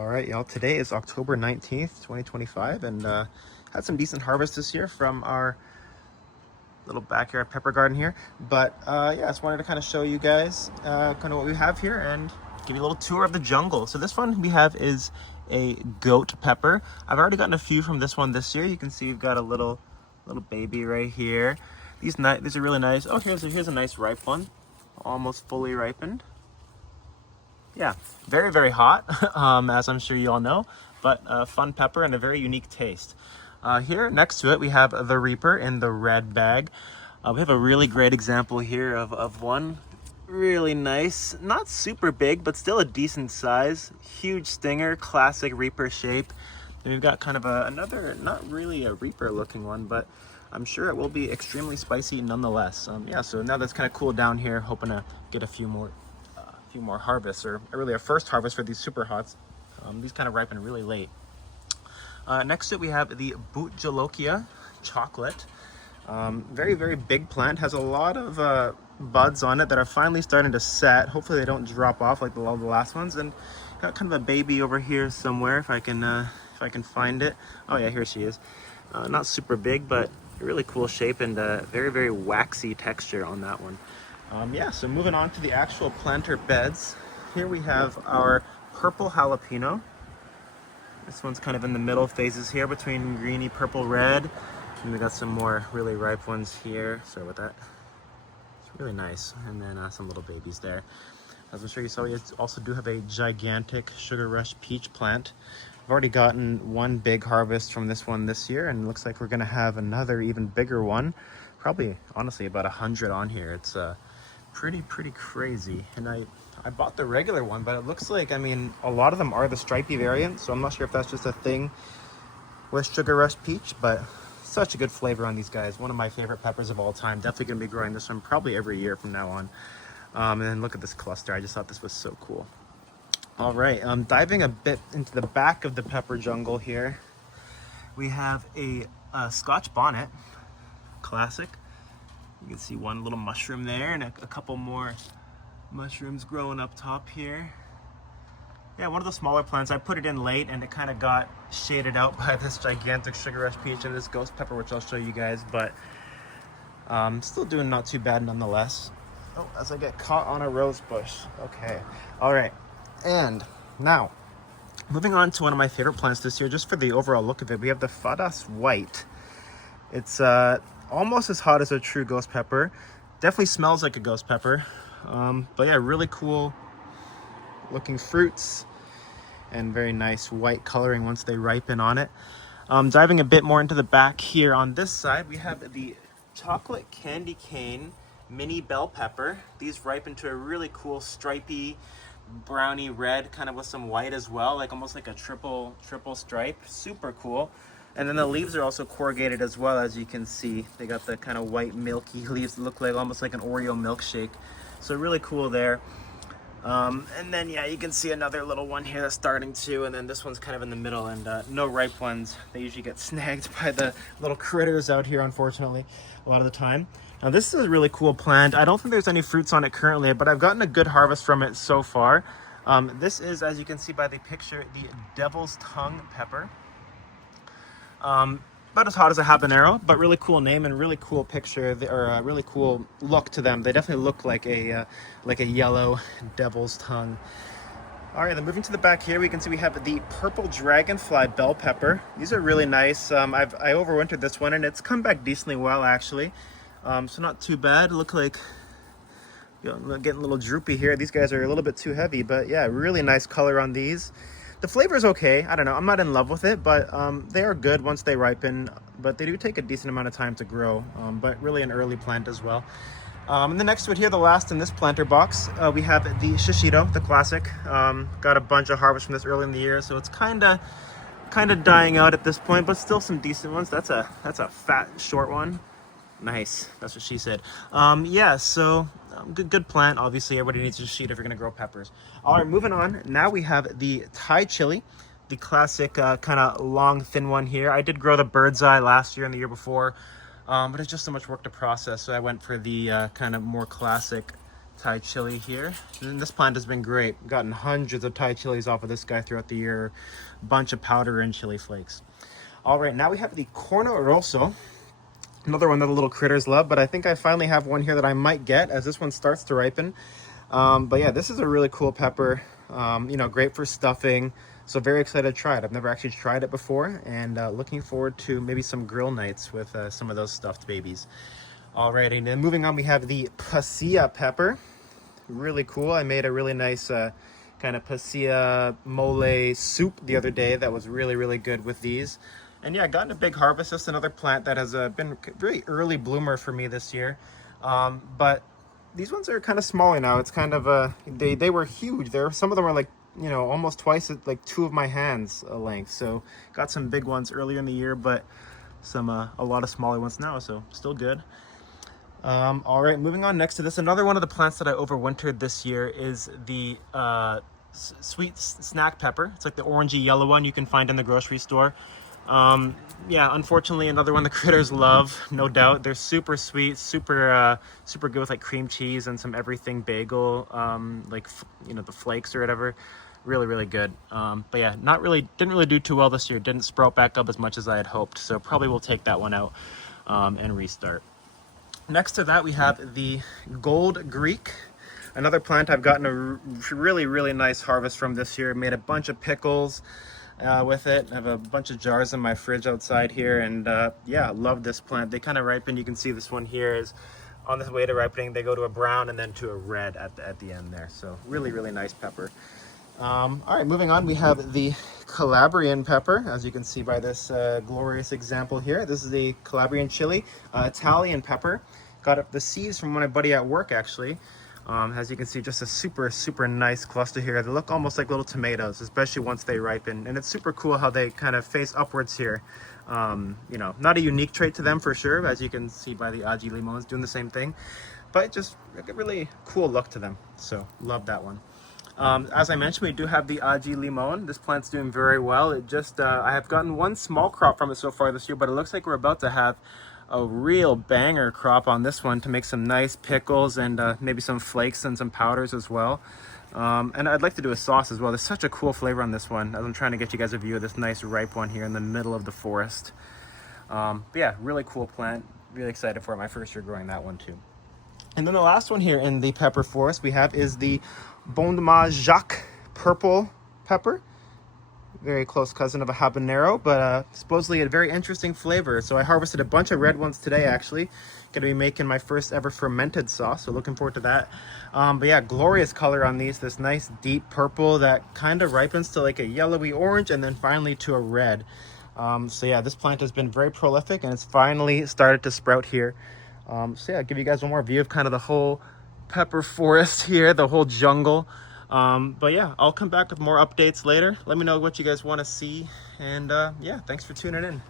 All right, y'all. Today is October 19th, 2025, and had some decent harvest this year from our little backyard pepper garden here. But yeah, I just wanted to kind of show you guys kind of what we have here and give you a little tour of the jungle. So this one we have is a goat pepper. I've already gotten a few from this one this year. You can see we've got a little baby right here. These are really nice. Oh, here's a nice ripe one, almost fully ripened. Yeah, very, very hot, as I'm sure you all know, but a fun pepper and a very unique taste. Here next to it, we have the Reaper in the red bag. We have a really great example here of one. Really nice, not super big, but still a decent size. Huge stinger, classic Reaper shape. And we've got kind of another, not really a Reaper looking one, but I'm sure it will be extremely spicy nonetheless. Yeah, so now that's kind of cooled down here, hoping to get a few more harvests, or really a first harvest for these super hots. These kind of ripen really late. Next to it we have the Bhut Jolokia chocolate. Very, very big plant, has a lot of buds on it that are finally starting to set. Hopefully they don't drop off like all the last ones. And got kind of a baby over here somewhere if I can find it. Oh yeah, here she is. Not super big, but a really cool shape and very, very waxy texture on that one. Yeah, so moving on to the actual planter beds. Here we have our purple jalapeno. This one's kind of in the middle phases here between greeny, purple, red. And we got some more really ripe ones here. Sorry about that. It's really nice. And then some little babies there. As I'm sure you saw, we also do have a gigantic Sugar Rush peach plant. I've already gotten one big harvest from this one this year, and it looks like we're gonna have another even bigger one. Probably, honestly, about 100 on here. It's pretty crazy. And I bought the regular one, but it looks like, I mean, a lot of them are the stripy variant, so I'm not sure if that's just a thing with Sugar Rush peach, but such a good flavor on these guys. One of my favorite peppers of all time. Definitely gonna be growing this one probably every year from now on. And then look at this cluster. I just thought this was so cool. All right, diving a bit into the back of the pepper jungle here, we have a Scotch Bonnet, classic. You can see one little mushroom there and a couple more mushrooms growing up top here. Yeah, one of the smaller plants. I put it in late and it kind of got shaded out by this gigantic Sugar Rush peach and this ghost pepper, which I'll show you guys, but still doing not too bad nonetheless. Oh, as I get caught on a rose bush. Okay, all right. And now, moving on to one of my favorite plants this year, just for the overall look of it, we have the Faddas White. It's almost as hot as a true ghost pepper. Definitely smells like a ghost pepper. But yeah, really cool looking fruits and very nice white coloring once they ripen on it. Diving a bit more into the back here on this side, we have the chocolate candy cane mini bell pepper. These ripen to a really cool stripy browny red, kind of with some white as well, like almost like a triple stripe. Super cool. And then the leaves are also corrugated as well, as you can see. They got the kind of white milky leaves that look like almost like an Oreo milkshake. So really cool there. And then yeah, you can see another little one here that's starting to, and then this one's kind of in the middle, and no ripe ones. They usually get snagged by the little critters out here, unfortunately, a lot of the time. Now this is a really cool plant. I don't think there's any fruits on it currently, but I've gotten a good harvest from it so far. This is, as you can see by the picture, the Devil's Tongue pepper. About as hot as a habanero, but really cool name and really cool picture, or a really cool look to them. They definitely look like a yellow devil's tongue. All right, then moving to the back here, we can see we have the purple Dragonfly bell pepper. These are really nice. I overwintered this one and it's come back decently well, actually. So not too bad. Look like, you know, getting a little droopy here. These guys are a little bit too heavy, but yeah, really nice color on these. The flavor is okay. I don't know. I'm not in love with it, but they are good once they ripen. But they do take a decent amount of time to grow. But really an early plant as well. And then next to it here, the last in this planter box, we have the Shushito, the classic. Got a bunch of harvest from this early in the year, so it's kind of dying out at this point, but still some decent ones. That's a fat, short one. Nice. That's what she said. Yeah, so good plant. Obviously, everybody needs a Shushito if you're going to grow peppers. All right, moving on. Now we have the Thai chili, the classic kind of long, thin one here. I did grow the bird's eye last year and the year before, but it's just so much work to process, so I went for the kind of more classic Thai chili here. And this plant has been great. Gotten hundreds of Thai chilies off of this guy throughout the year. Bunch of powder and chili flakes. All right, now we have the Corno Rosso. Another one that the little critters love, but I think I finally have one here that I might get as this one starts to ripen. But yeah, this is a really cool pepper. You know, great for stuffing. So very excited to try it. I've never actually tried it before, and looking forward to maybe some grill nights with some of those stuffed babies. Alrighty, and then moving on, we have the Pasilla pepper. Really cool. I made a really nice kind of Pasilla mole soup the other day that was really, really good with these. And yeah, gotten a big harvest. Just another plant that has been a very early bloomer for me this year. But these ones are kind of smaller now. It's kind of they were huge. Some of them are like, you know, almost twice like two of my hands length. So got some big ones earlier in the year, but some a lot of smaller ones now. So still good. All right, moving on next to this, another one of the plants that I overwintered this year is the sweet snack pepper. It's like the orangey yellow one you can find in the grocery store. Yeah, unfortunately, another one the critters love, no doubt. They're super sweet, super good with like cream cheese and some everything bagel, like, you know, the flakes or whatever. Really, really good. But yeah, didn't really do too well this year. Didn't sprout back up as much as I had hoped. So probably we'll take that one out and restart. Next to that, we have the Gold Greek. Another plant I've gotten a really, really nice harvest from this year. Made a bunch of pickles with it. I have a bunch of jars in my fridge outside here, and yeah, love this plant. They kind of ripen. You can see this one here is on the way to ripening. They go to a brown and then to a red at the end there. So really, really nice pepper. All right, moving on, we have the Calabrian pepper, as you can see by this glorious example here. This is the Calabrian chili, Italian pepper. Got the seeds from my buddy at work, actually. As you can see, just a super, super nice cluster here. They look almost like little tomatoes, especially once they ripen. And it's super cool how they kind of face upwards here. You know, not a unique trait to them for sure, as you can see by the Aji Limons doing the same thing. But just a really cool look to them. So, love that one. As I mentioned, we do have the Aji Limon. This plant's doing very well. It just, I have gotten one small crop from it so far this year, but it looks like we're about to have a real banger crop on this one to make some nice pickles and maybe some flakes and some powders as well. And I'd like to do a sauce as well. There's such a cool flavor on this one, as I'm trying to get you guys a view of this nice ripe one here in the middle of the forest. But yeah, really cool plant. Really excited for it. My first year growing that one too. And then the last one here in the pepper forest we have is the Bonda Jacques purple pepper. Very close cousin of a habanero, but supposedly a very interesting flavor. So I harvested a bunch of red ones today, actually. Gonna be making my first ever fermented sauce, so looking forward to that. But yeah, glorious color on these. This nice deep purple that kind of ripens to like a yellowy orange and then finally to a red. So yeah, this plant has been very prolific and it's finally started to sprout here. So yeah, I'll give you guys one more view of kind of the whole pepper forest here, the whole jungle. But yeah, I'll come back with more updates later. Let me know what you guys want to see. And yeah, thanks for tuning in.